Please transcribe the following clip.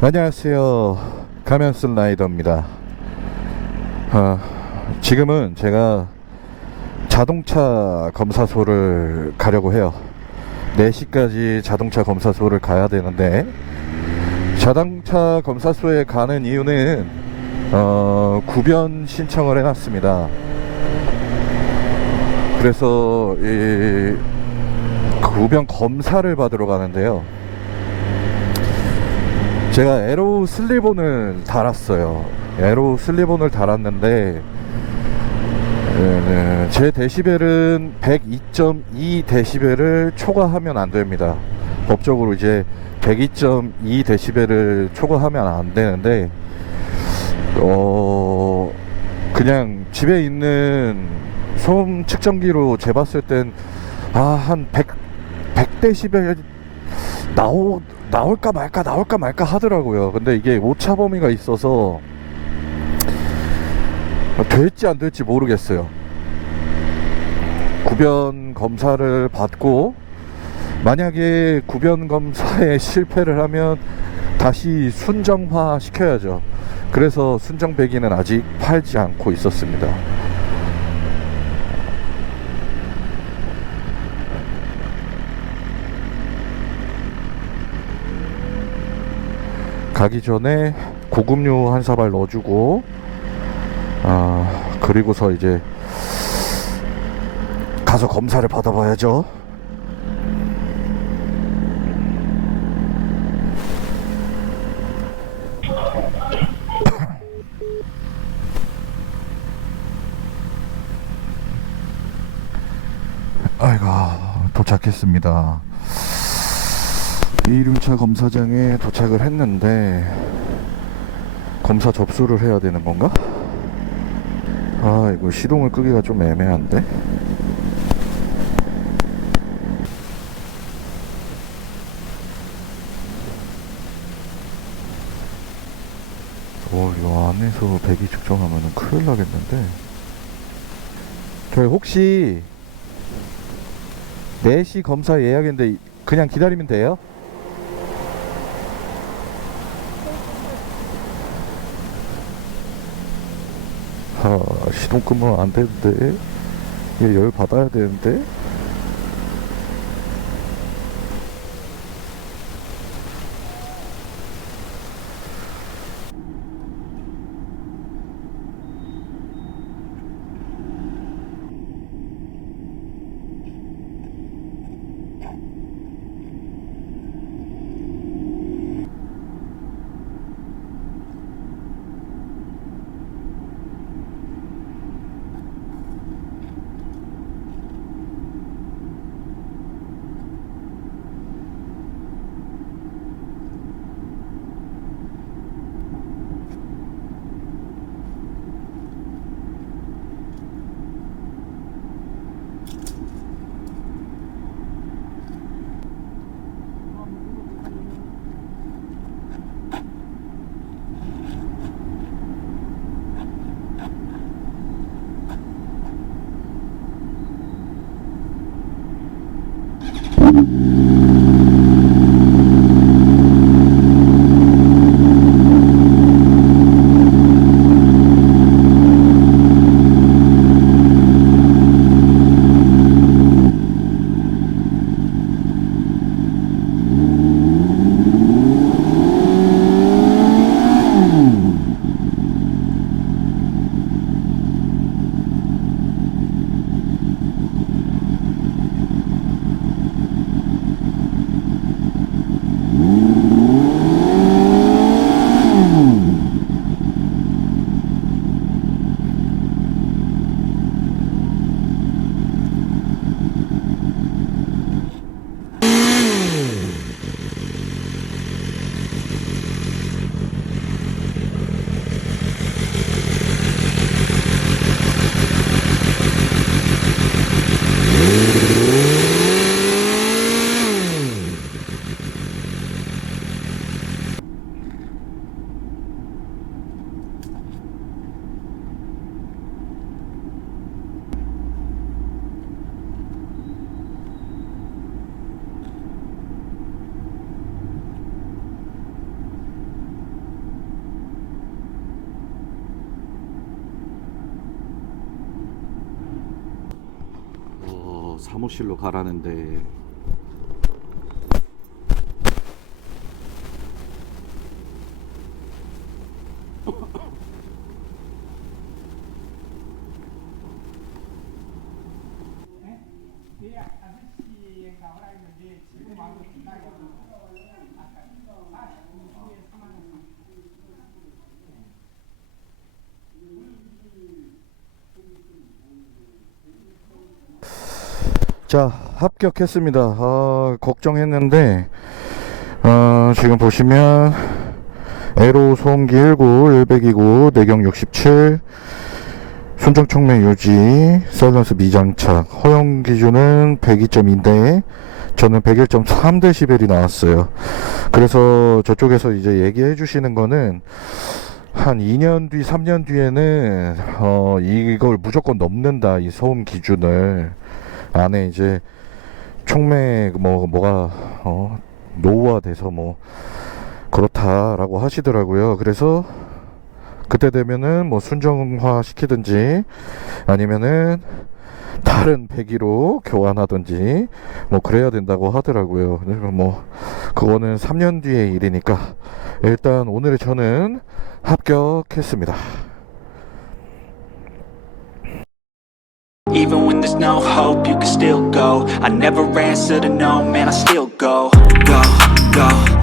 안녕하세요. 가면슨 라이더입니다. 아, 지금은 제가 자동차 검사소를 가려고 해요. 4시까지 자동차 검사소를 가야 되는데, 자동차 검사소에 가는 이유는, 어, 구변 신청을 해놨습니다. 그래서, 이, 구변 검사를 받으러 가는데요. 제가 에로 슬리본을 달았어요. 에로 슬리본을 달았는데 제 데시벨은 102.2 데시벨을 초과하면 안 됩니다. 법적으로 이제 102.2 데시벨을 초과하면 안 되는데 어 그냥 집에 있는 소음 측정기로 재봤을 땐아한 100, 100데시벨 나오 나올까 말까 나올까 말까 하더라고요. 근데 이게 오차 범위가 있어서 될지 안 될지 모르겠어요. 구변 검사를 받고 만약에 구변 검사에 실패를 하면 다시 순정화 시켜야죠. 그래서 순정 배기는 아직 팔지 않고 있었습니다. 가기 전에 고급류 한 사발 넣어주고 아 그리고서 이제 가서 검사를 받아봐야죠. 아이고 도착했습니다. 이륜차 검사장에 도착을 했는데 검사 접수를 해야 되는 건가? 아 이거 시동을 끄기가 좀 애매한데 어, 이 안에서 배기 측정하면 큰일 나겠는데 저희 혹시 4시 검사 예약인데 그냥 기다리면 돼요? 아, 시동 끄면 안 되는데. 얘 열 받아야 되는데. 사무실로 가라는데 자 합격했습니다. 아 걱정했는데 어, 지금 보시면 에로 소음기 19 100이고 내경 67 순정 촉매 유지 셀런스 미장착 허용 기준은 102.2인데 저는 101.3dB이 나왔어요. 그래서 저쪽에서 이제 얘기해 주시는 거는 한 2년 뒤 3년 뒤에는 어 이걸 무조건 넘는다 이 소음 기준을 안에 이제 촉매 뭐 뭐가 어 노후화돼서 뭐 그렇다라고 하시더라고요. 그래서 그때 되면은 뭐 순정화 시키든지 아니면은 다른 배기로 교환하든지 뭐 그래야 된다고 하더라고요. 뭐 그거는 3년 뒤의 일이니까 일단 오늘 저는 합격했습니다. Even when there's no hope, you can still go. I never answer to no, man, I still go. Go, go.